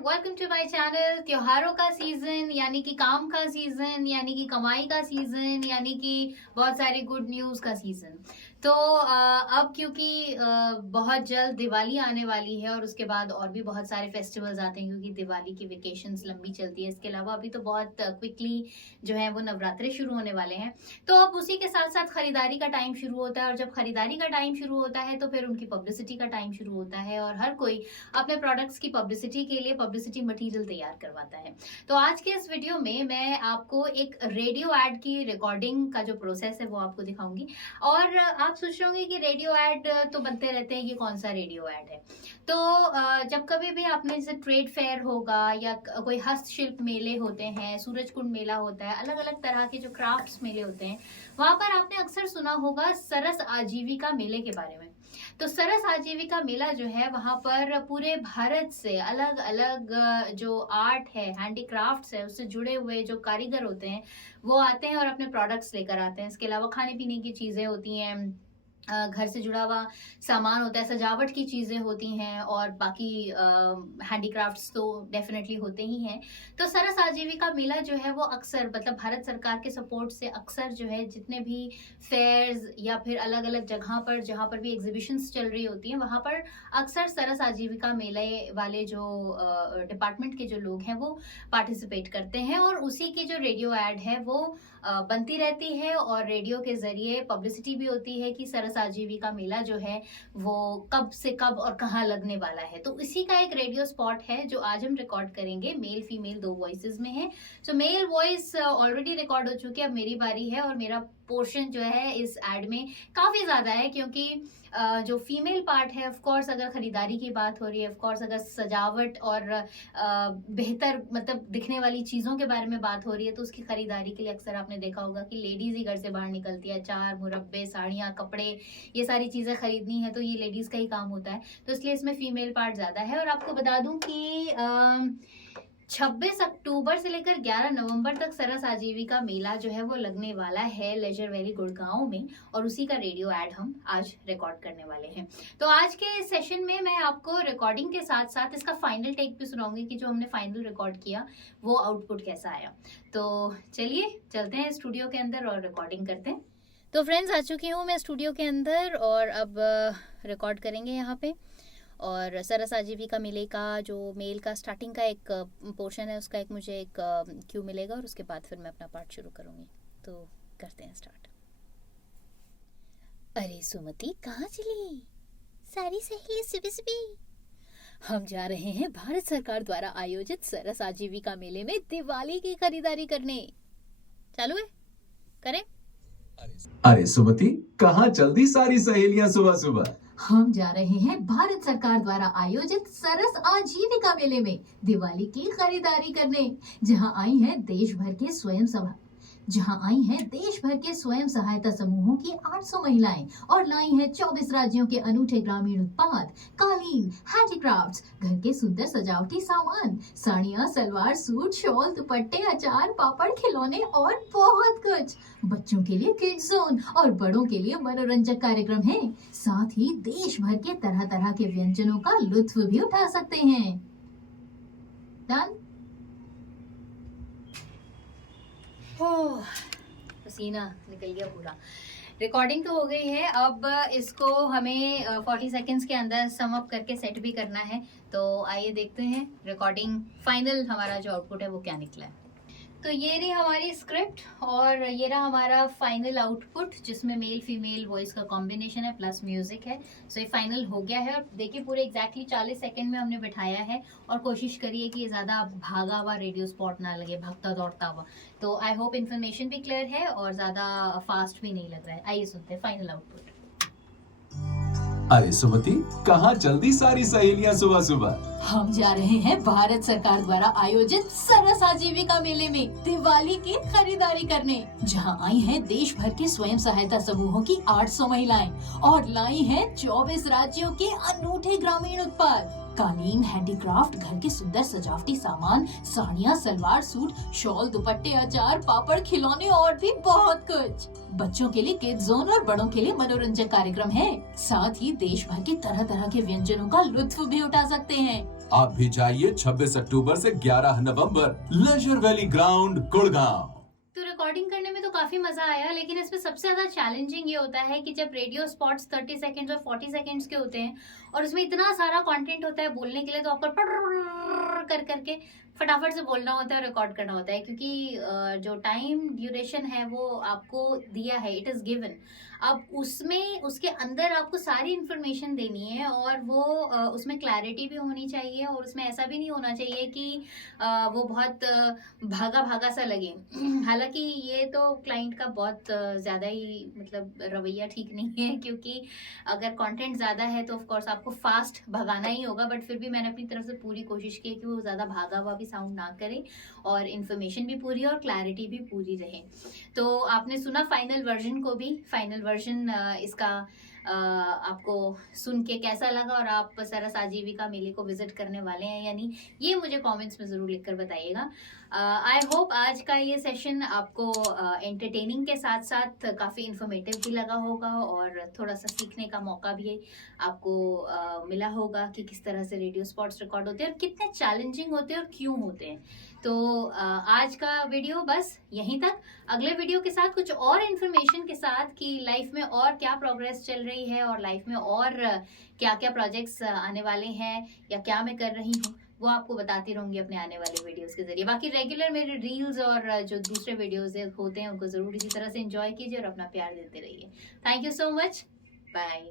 Welcome to my channel. त्योहारों का season यानी कि काम का सीजन यानी कि कमाई का सीजन यानी कि बहुत सारे गुड न्यूज का सीजन। तो अब क्योंकि बहुत जल्द दिवाली आने वाली है और उसके बाद और भी बहुत सारे फेस्टिवल्स आते हैं क्योंकि दिवाली की वेकेशंस लंबी चलती है। इसके अलावा अभी तो बहुत क्विकली जो है वो नवरात्रे शुरू होने वाले हैं। तो अब उसी के साथ साथ खरीदारी का टाइम शुरू होता है और जब खरीदारी का टाइम शुरू होता है तो फिर उनकी पब्लिसिटी का टाइम शुरू होता है और हर कोई अपने प्रोडक्ट्स की पब्लिसिटी के लिए पब्लिसिटी मटेरियल तैयार करवाता है। तो आज के इस वीडियो में मैं आपको एक रेडियो एड की रिकॉर्डिंग का जो प्रोसेस है वो आपको दिखाऊंगी। और आप सोच रहे होंगे कि रेडियो एड तो बनते रहते हैं, कि कौन सा रेडियो एड है। तो जब कभी भी आपने जैसे ट्रेड फेयर होगा या कोई हस्तशिल्प मेले होते हैं, सूरजकुंड मेला होता है, अलग अलग तरह के जो क्राफ्ट्स मेले होते हैं, वहां पर आपने अक्सर सुना होगा सरस आजीविका मेले के बारे में। तो सरस आजीविका मेला जो है वहां पर पूरे भारत से अलग अलग जो आर्ट है, हैंडीक्राफ्ट्स है, उससे जुड़े हुए जो कारीगर होते हैं वो आते हैं और अपने प्रोडक्ट्स लेकर आते हैं। इसके अलावा खाने पीने की चीजें होती हैं, घर से जुड़ा हुआ सामान होता है, सजावट की चीजें होती हैं और बाकी हैंडीक्राफ्ट्स तो डेफिनेटली होते ही हैं। तो सरस आजीविका मेला जो है वो अक्सर मतलब भारत सरकार के सपोर्ट से अक्सर जो है जितने भी फेयर्स या फिर अलग अलग जगह पर जहां पर भी एग्जीबिशंस चल रही होती हैं वहां पर अक्सर सरस आजीविका मेले वाले जो डिपार्टमेंट के जो लोग हैं वो पार्टिसिपेट करते हैं और उसी की जो रेडियो एड है वो बनती रहती है और रेडियो के जरिए पब्लिसिटी भी होती है कि सरस आजीविका मेला जो है वो कब से कब और कहाँ लगने वाला है। तो इसी का एक रेडियो स्पॉट है जो आज हम रिकॉर्ड करेंगे। मेल फीमेल दो वॉइसेस में है। सो मेल वॉइस ऑलरेडी रिकॉर्ड हो चुकी है, अब मेरी बारी है और मेरा पोर्शन जो है इस एड में काफी ज्यादा है क्योंकि जो फीमेल पार्ट है, ऑफ कोर्स अगर खरीदारी की बात हो रही है, ऑफ कोर्स अगर सजावट और बेहतर मतलब दिखने वाली चीजों के बारे में बात हो रही है तो उसकी खरीदारी के लिए अक्सर आपने देखा होगा कि लेडीज ही घर से बाहर निकलती है। अचार, मुरब्बे, साड़ियाँ, कपड़े, ये सारी चीजें खरीदनी है तो ये लेडीज का ही काम होता है। तो इसलिए इसमें फीमेल पार्ट ज्यादा है। और आपको बता दूं कि 26 अक्टूबर से लेकर 11 नवंबर तक सरस आजीविका मेला जो है वो लगने वाला है लेजर वैली गुड़गांव में और उसी का रेडियो एड हम आज रिकॉर्ड करने वाले हैं। तो आज के सेशन में मैं आपको रिकॉर्डिंग के साथ साथ इसका फाइनल टेक भी सुनाऊंगी कि जो हमने फाइनल रिकॉर्ड किया वो आउटपुट कैसा आया। तो चलिए चलते हैं स्टूडियो के अंदर और रिकॉर्डिंग करते हैं। तो फ्रेंड्स, आ चुकी हूँ मैं स्टूडियो के अंदर और अब रिकॉर्ड करेंगे यहाँ पे। और सरस आजीविका मेले का जो मेल का स्टार्टिंग का एक पोर्शन है उसका एक मुझे एक क्यू मिलेगा और उसके बाद फिर मैं अपना पार्ट शुरू करूँगी। तो करते हैं स्टार्ट। अरे सुमति, कहाँ चली? सारी सहेली सुबह सुबह हम जा रहे हैं भारत सरकार द्वारा आयोजित सरस आजीविका मेले में दिवाली की खरीदारी करने। चालू है, करें? अरे सुमति, कहाँ चलती सारी सहेलियां सुबह सुबह? हम जा रहे हैं भारत सरकार द्वारा आयोजित सरस आजीविका मेले में दिवाली की खरीदारी करने, जहां आई हैं देश भर के स्वयं सहायता समूहों की 800 महिलाएं और लाई हैं 24 राज्यों के अनूठे ग्रामीण उत्पाद, कालीन, हैंडीक्राफ्ट्स, घर के सुंदर सजावटी सामान, साड़ियाँ, सलवार सूट, शॉल, दुपट्टे, अचार, पापड़, खिलौने और बहुत कुछ। बच्चों के लिए किड्स जोन और बड़ों के लिए मनोरंजक कार्यक्रम है। साथ ही देश भर के तरह तरह के व्यंजनों का लुत्फ भी उठा सकते हैं। डन? पसीना निकल गया पूरा। रिकॉर्डिंग तो हो गई है, अब इसको हमें 40 सेकेंड्स के अंदर सम अप करके सेट भी करना है। तो आइए देखते हैं रिकॉर्डिंग फाइनल हमारा जो आउटपुट है वो क्या निकला है। तो ये रही हमारी स्क्रिप्ट और ये रहा हमारा फाइनल आउटपुट जिसमें मेल फीमेल वॉइस का कॉम्बिनेशन है प्लस म्यूजिक है। सो ये फाइनल हो गया है और देखिए पूरे एग्जैक्टली 40 सेकंड में हमने बिठाया है और कोशिश करिए कि ये ज़्यादा भागा हुआ रेडियो स्पॉट ना लगे, भागता दौड़ता हुआ। तो आई होप इन्फॉर्मेशन भी क्लियर है और ज़्यादा फास्ट भी नहीं लग रहा है। आइए सुनते हैं फाइनल आउटपुट। अरे सुमति, कहाँ चलती सारी सहेलियां सुबह सुबह? हम जा रहे हैं भारत सरकार द्वारा आयोजित सरस आजीविका मेले में दिवाली की खरीदारी करने, जहां आई हैं देश भर के स्वयं सहायता समूहों की 800 महिलाएं और लाई हैं 24 राज्यों के अनूठे ग्रामीण उत्पाद, कालीन, हैंडीक्राफ्ट, घर के सुंदर सजावटी सामान, साड़ियाँ, सलवार सूट, शॉल, दुपट्टे, अचार, पापड़, खिलौने और भी बहुत कुछ। बच्चों के लिए किड्स जोन और बड़ों के लिए मनोरंजक कार्यक्रम है। साथ ही देश भर के तरह तरह के व्यंजनों का लुत्फ भी उठा सकते हैं। आप भी जाइए 26 अक्टूबर से 11 नवंबर लेजर वैली ग्राउंड गुड़गांव। तो रिकॉर्डिंग करने में तो काफी मजा आया, लेकिन इसमें सबसे ज्यादा चैलेंजिंग ये होता है कि जब रेडियो स्पॉट्स 30 सेकंड्स और 40 सेकंड्स के होते हैं और उसमें इतना सारा कंटेंट होता है बोलने के लिए, तो आपको कर करके फटाफट से बोलना होता है, रिकॉर्ड करना होता है, क्योंकि जो टाइम ड्यूरेशन है वो आपको दिया है, इट इज गिवन। अब उसमें उसके अंदर आपको सारी इंफॉर्मेशन देनी है और वो उसमें क्लैरिटी भी होनी चाहिए और उसमें ऐसा भी नहीं होना चाहिए कि वो बहुत भागा भागा सा लगे। हालांकि ये तो क्लाइंट का बहुत ज़्यादा ही मतलब रवैया ठीक नहीं है, क्योंकि अगर कंटेंट ज़्यादा है तो ऑफ कोर्स आपको फास्ट भगाना ही होगा, बट फिर भी मैंने अपनी तरफ से पूरी कोशिश की कि वो ज़्यादा भागा हुआ भी साउंड ना करे और इन्फॉर्मेशन भी पूरी और क्लैरिटी भी पूरी रहे। तो आपने सुना फाइनल वर्जन को भी, फाइनल वर्जन इसका आपको सुन के कैसा लगा और आप सरस आजीविका मेले को विजिट करने वाले हैं यानी, ये मुझे कमेंट्स में ज़रूर लिखकर बताइएगा। आई होप आज का ये सेशन आपको एंटरटेनिंग के साथ साथ काफ़ी इंफॉर्मेटिव भी लगा होगा और थोड़ा सा सीखने का मौका भी आपको मिला होगा कि किस तरह से रेडियो स्पॉट्स रिकॉर्ड होते हैं और कितने चैलेंजिंग होते हैं और क्यों होते हैं। तो आज का वीडियो बस यहीं तक। अगले वीडियो के साथ कुछ और इन्फॉर्मेशन के साथ कि लाइफ में और क्या प्रोग्रेस चल रही है और लाइफ में और क्या क्या प्रोजेक्ट्स आने वाले हैं या क्या मैं कर रही हूँ, वो आपको बताती रहूंगी अपने आने वाले वीडियोस के जरिए। बाकी रेगुलर मेरे रील्स और जो दूसरे वीडियोस होते हैं उनको जरूर इसी तरह से एंजॉय कीजिए और अपना प्यार देते रहिए। Thank you so much, bye.